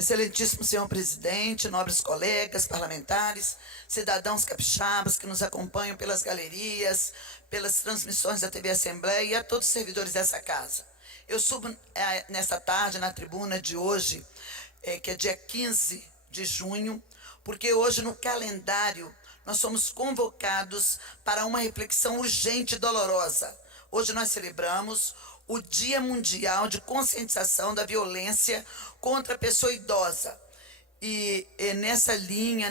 Excelentíssimo senhor presidente, nobres colegas parlamentares, cidadãos capixabas que nos acompanham pelas galerias, pelas transmissões da TV Assembleia e a todos os servidores dessa casa. Eu subo nesta tarde, na tribuna de hoje, que é dia 15 de junho, porque hoje no calendário nós somos convocados para uma reflexão urgente e dolorosa. Hoje nós celebramos o Dia Mundial de Conscientização da Violência contra a Pessoa Idosa. E nessa linha,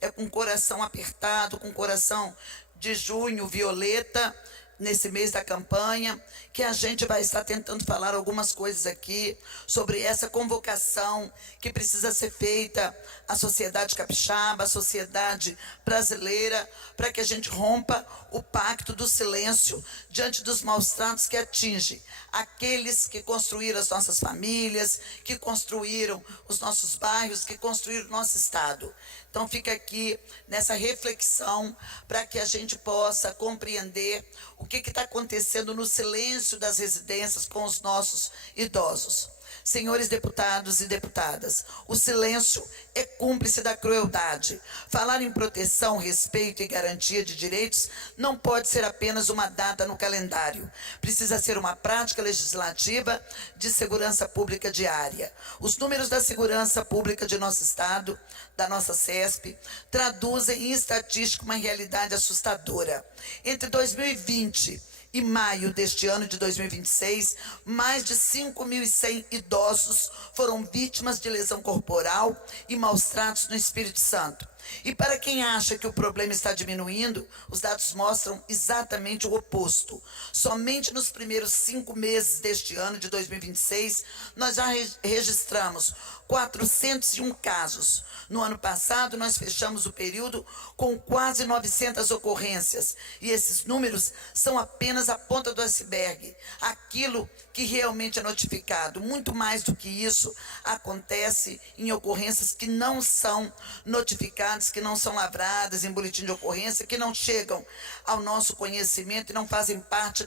é com o coração apertado, com o coração de junho violeta, nesse mês da campanha, que a gente vai estar tentando falar algumas coisas aqui sobre essa convocação que precisa ser feita à sociedade capixaba, à sociedade brasileira, para que a gente rompa o pacto do silêncio diante dos maus tratos que atinge aqueles que construíram as nossas famílias, que construíram os nossos bairros, que construíram o nosso estado. Então fica aqui nessa reflexão para que a gente possa compreender o que está acontecendo no silêncio das residências com os nossos idosos. Senhores deputados e deputadas, o silêncio é cúmplice da crueldade. Falar em proteção, respeito e garantia de direitos não pode ser apenas uma data no calendário. Precisa ser uma prática legislativa de segurança pública diária. Os números da segurança pública de nosso estado, da nossa CESP, traduzem em estatística uma realidade assustadora. Entre 2020 e maio deste ano de 2026, mais de 5.100 idosos foram vítimas de lesão corporal e maus tratos no Espírito Santo. E para quem acha que o problema está diminuindo, os dados mostram exatamente o oposto. Somente nos primeiros 5 meses deste ano de 2026, nós já registramos 401 casos. No ano passado, nós fechamos o período com quase 900 ocorrências. E esses números são apenas a ponta do iceberg. Aquilo que realmente é notificado. Muito mais do que isso acontece em ocorrências que não são notificadas, que não são lavradas em boletim de ocorrência, que não chegam ao nosso conhecimento e não fazem parte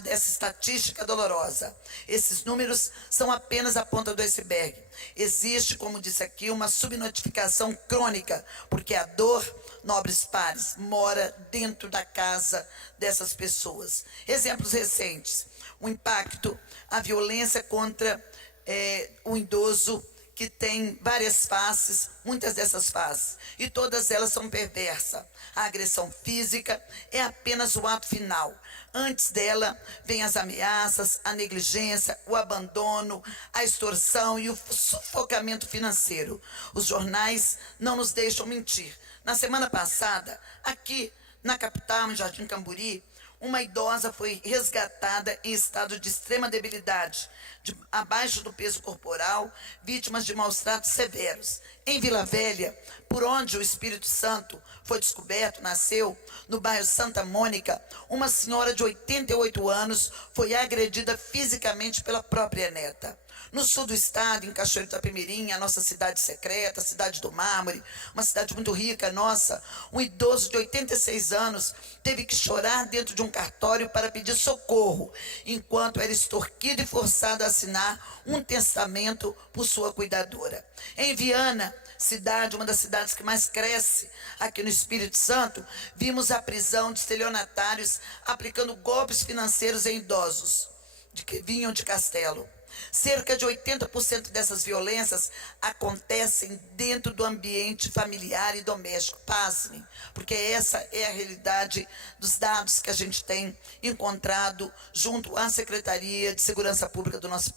dessa estatística dolorosa. Esses números são apenas a ponta do iceberg. Existe, como disse aqui, uma subnotificação crônica, porque a dor, nobres pares, mora dentro da casa dessas pessoas. Exemplos recentes: o impacto, a violência contra o idoso, que tem várias faces, muitas dessas faces, e todas elas são perversas. A agressão física é apenas o ato final. Antes dela, vem as ameaças, a negligência, o abandono, a extorsão e o sufocamento financeiro. Os jornais não nos deixam mentir. Na semana passada, aqui na capital, em Jardim Camburi, uma idosa foi resgatada em estado de extrema debilidade, abaixo do peso corporal, vítimas de maus tratos severos. Em Vila Velha, por onde o Espírito Santo foi descoberto, nasceu, no bairro Santa Mônica, uma senhora de 88 anos foi agredida fisicamente pela própria neta. No sul do estado, em Cachoeiro de Itapemirim, a nossa cidade secreta, a cidade do mármore, uma cidade muito rica, nossa, um idoso de 86 anos teve que chorar dentro de um cartório para pedir socorro, enquanto era extorquido e forçado a assinar um testamento por sua cuidadora. Em Viana, cidade, uma das cidades que mais cresce aqui no Espírito Santo, vimos a prisão de estelionatários aplicando golpes financeiros em idosos que vinham de Castelo. Cerca de 80% dessas violências acontecem dentro do ambiente familiar e doméstico. Pasmem, porque essa é a realidade dos dados que a gente tem encontrado junto à Secretaria de Segurança Pública do nosso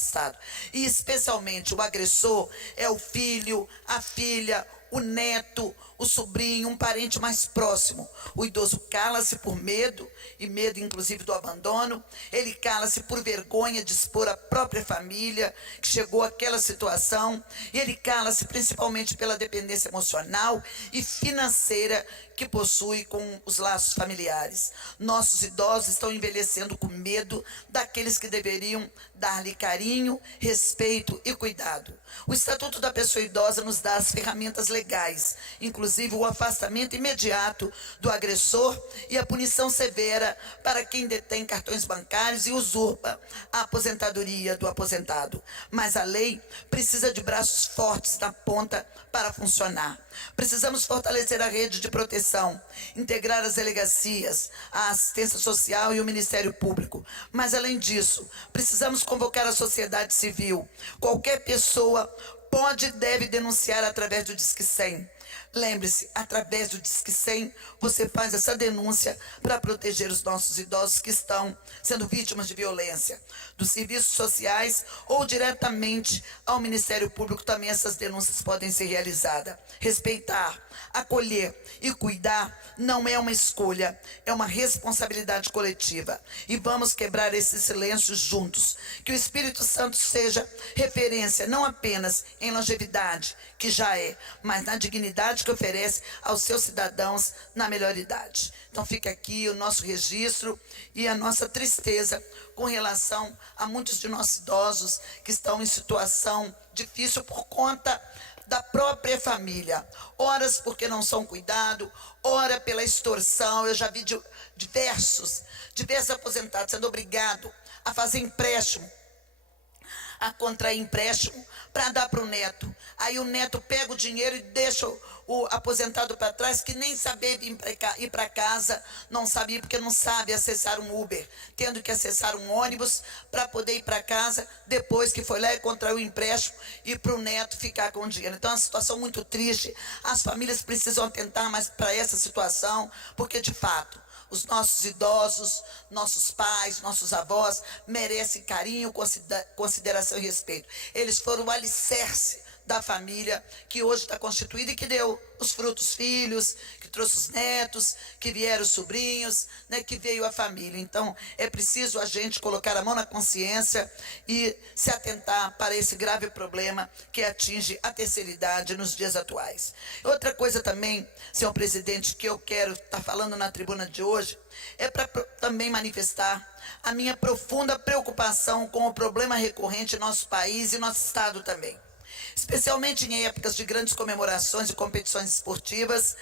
estado. E especialmente o agressor é o filho, a filha, o neto, o sobrinho, um parente mais próximo. O idoso cala-se por medo, e medo inclusive do abandono. Ele cala-se por vergonha de expor a própria família, que chegou àquela situação. E ele cala-se principalmente pela dependência emocional e financeira que possui com os laços familiares. Nossos idosos estão envelhecendo com medo daqueles que deveriam dar-lhe carinho, respeito e cuidado. O Estatuto da Pessoa Idosa nos dá as ferramentas legais, inclusive o afastamento imediato do agressor e a punição severa para quem detém cartões bancários e usurpa a aposentadoria do aposentado. Mas a lei precisa de braços fortes na ponta para funcionar. Precisamos fortalecer a rede de proteção, integrar as delegacias, a assistência social e o Ministério Público. Mas, além disso, precisamos convocar a sociedade civil. Qualquer pessoa pode e deve denunciar através do Disque 100. Lembre-se, através do Disque 100, você faz essa denúncia para proteger os nossos idosos que estão sendo vítimas de violência. Dos serviços sociais ou diretamente ao Ministério Público também essas denúncias podem ser realizadas. Respeitar, acolher e cuidar não é uma escolha, é uma responsabilidade coletiva. E vamos quebrar esse silêncio juntos. Que o Espírito Santo seja referência não apenas em longevidade, que já é, mas na dignidade que oferece aos seus cidadãos na melhor idade. Então fica aqui o nosso registro e a nossa tristeza com relação a muitos de nossos idosos que estão em situação difícil por conta da própria família. Horas porque não são cuidados, ora pela extorsão. Eu já vi diversos aposentados sendo obrigados a fazer empréstimo, a contrair empréstimo para dar para o neto. Aí o neto pega o dinheiro e deixa o aposentado para trás, que nem sabia ir para casa, não sabia porque não sabe acessar um Uber, tendo que acessar um ônibus para poder ir para casa, depois que foi lá e contraiu o empréstimo e para o neto ficar com o dinheiro. Então é uma situação muito triste. As famílias precisam atentar mais para essa situação, porque de fato os nossos idosos, nossos pais, nossos avós merecem carinho, consideração e respeito. Eles foram o alicerce da família que hoje está constituída e que deu os frutos filhos, que trouxe os netos, que vieram os sobrinhos, né, que veio a família. Então é preciso a gente colocar a mão na consciência e se atentar para esse grave problema que atinge a terceira idade nos dias atuais. Outra coisa também, senhor presidente, que eu quero estar falando na tribuna de hoje, é para também manifestar a minha profunda preocupação com o problema recorrente em nosso país e nosso estado também. Especialmente em épocas de grandes comemorações e competições esportivas,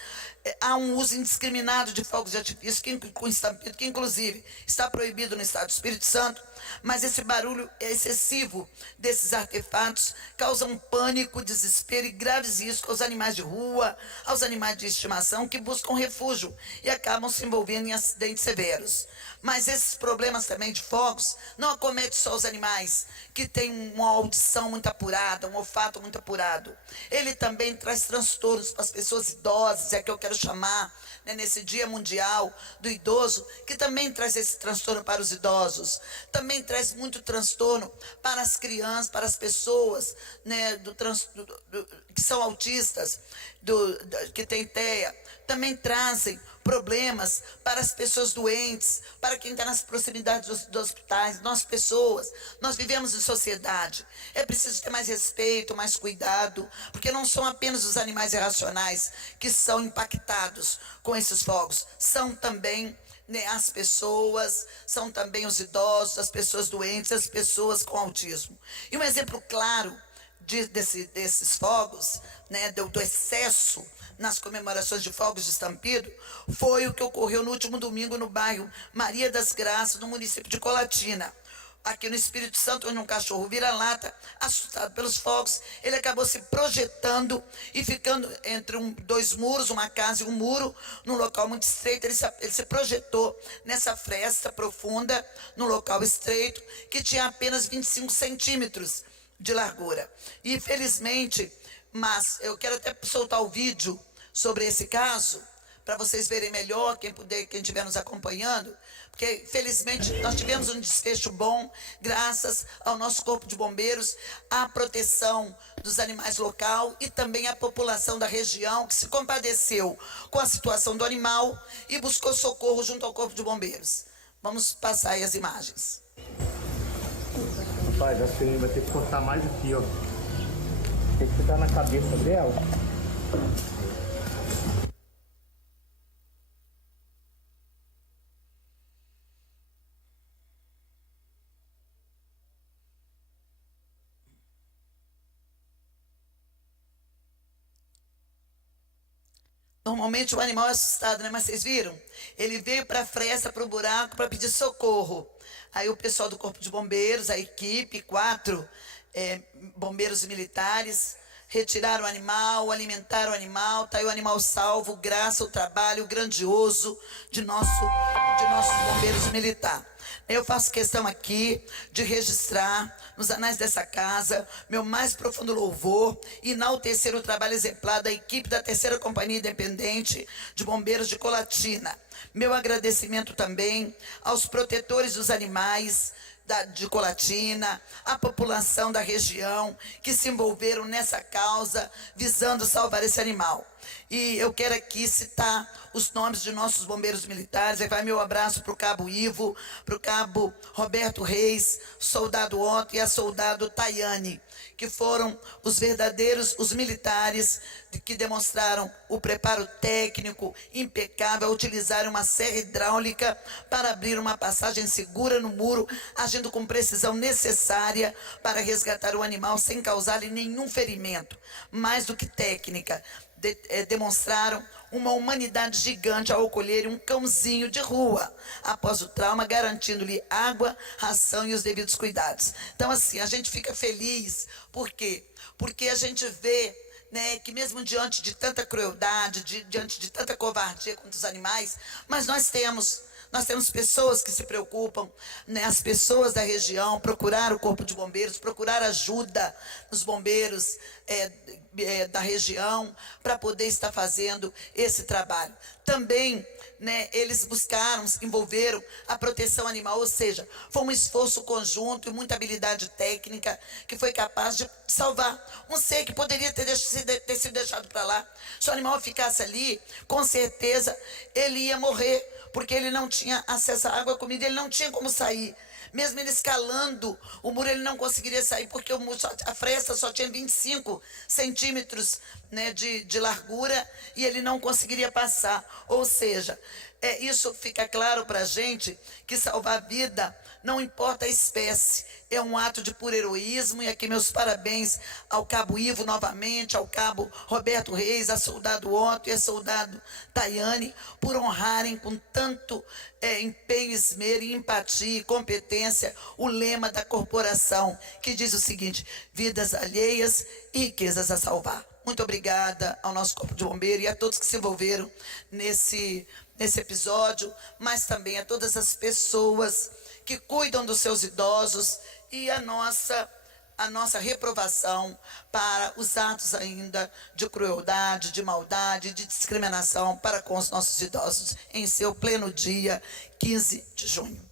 há um uso indiscriminado de fogos de artifício com estampido, que inclusive está proibido no estado do Espírito Santo, mas esse barulho excessivo desses artefatos causa um pânico, desespero e graves riscos aos animais de rua, aos animais de estimação que buscam refúgio e acabam se envolvendo em acidentes severos. Mas esses problemas também de fogos não acometem só os animais que têm uma audição muito apurada, um olfato muito apurado. Ele também traz transtornos para as pessoas idosas, é que eu quero chamar, né, nesse Dia Mundial do Idoso, que também traz esse transtorno para os idosos. Também traz muito transtorno para as crianças, para as pessoas, né, que são autistas, que têm TEA. Também trazem problemas para as pessoas doentes, para quem está nas proximidades dos hospitais. Nós pessoas, nós vivemos em sociedade. É preciso ter mais respeito, mais cuidado, porque não são apenas os animais irracionais que são impactados com esses fogos, são também, né, as pessoas, são também os idosos, as pessoas doentes, as pessoas com autismo. E um exemplo claro desses fogos, né, do excesso nas comemorações de fogos de estampido, foi o que ocorreu no último domingo no bairro Maria das Graças, no município de Colatina. Aqui no Espírito Santo, onde um cachorro vira-lata, assustado pelos fogos, ele acabou se projetando e ficando entre dois muros, uma casa e um muro, num local muito estreito. Ele se projetou nessa fresta profunda, num local estreito, que tinha apenas 25 centímetros de largura. E infelizmente, mas eu quero até soltar o vídeo sobre esse caso, para vocês verem melhor, quem estiver nos acompanhando, porque felizmente nós tivemos um desfecho bom, graças ao nosso corpo de bombeiros, à proteção dos animais local e também à população da região, que se compadeceu com a situação do animal e buscou socorro junto ao corpo de bombeiros. Vamos passar aí as imagens. Rapaz, acho que ele vai ter que cortar mais aqui, ó. Tem que dar na cabeça dela. Normalmente o animal é assustado, né? Mas vocês viram? Ele veio para a fresta, para o buraco, para pedir socorro. Aí o pessoal do Corpo de Bombeiros, a equipe, 4 bombeiros militares, retiraram o animal, alimentaram o animal, está aí o animal salvo, graças ao trabalho grandioso de nossos bombeiros militares. Eu faço questão aqui de registrar nos anais dessa casa meu mais profundo louvor e enaltecer o trabalho exemplar da equipe da 3ª Companhia Independente de Bombeiros de Colatina. Meu agradecimento também aos protetores dos animais de Colatina, a população da região que se envolveram nessa causa visando salvar esse animal. E eu quero aqui citar os nomes de nossos bombeiros militares. Aí vai meu abraço para o cabo Ivo, para o cabo Roberto Reis, soldado Otto e a soldado Tayane, que foram os militares que demonstraram o preparo técnico impecável ao utilizar uma serra hidráulica para abrir uma passagem segura no muro, agindo com precisão necessária para resgatar o animal sem causar-lhe nenhum ferimento. Mais do que técnica, demonstraram uma humanidade gigante ao acolherem um cãozinho de rua após o trauma, garantindo-lhe água, ração e os devidos cuidados. Então, assim, a gente fica feliz. Por quê? Porque a gente vê, né, que mesmo diante de tanta crueldade, diante de tanta covardia contra os animais, mas nós temos pessoas que se preocupam, né, as pessoas da região, procurar o Corpo de Bombeiros, procurar ajuda nos bombeiros da região para poder estar fazendo esse trabalho. Também, né, eles envolveram a proteção animal, ou seja, foi um esforço conjunto e muita habilidade técnica que foi capaz de salvar um ser que poderia ter sido deixado para lá. Se o animal ficasse ali, com certeza ele ia morrer, porque ele não tinha acesso à água, à comida, ele não tinha como sair. Mesmo ele escalando o muro, ele não conseguiria sair, porque a fresta só tinha 25 centímetros, né, de largura, e ele não conseguiria passar. Ou seja, isso fica claro para a gente que salvar a vida não importa a espécie, é um ato de puro heroísmo. E aqui meus parabéns ao cabo Ivo novamente, ao cabo Roberto Reis, a soldado Otto e a soldado Tayane, por honrarem com tanto empenho, esmero, empatia e competência o lema da corporação, que diz o seguinte: vidas alheias e riquezas a salvar. Muito obrigada ao nosso Corpo de Bombeiro e a todos que se envolveram nesse episódio, mas também a todas as pessoas que cuidam dos seus idosos, e a nossa reprovação para os atos ainda de crueldade, de maldade, de discriminação para com os nossos idosos em seu pleno dia 15 de junho.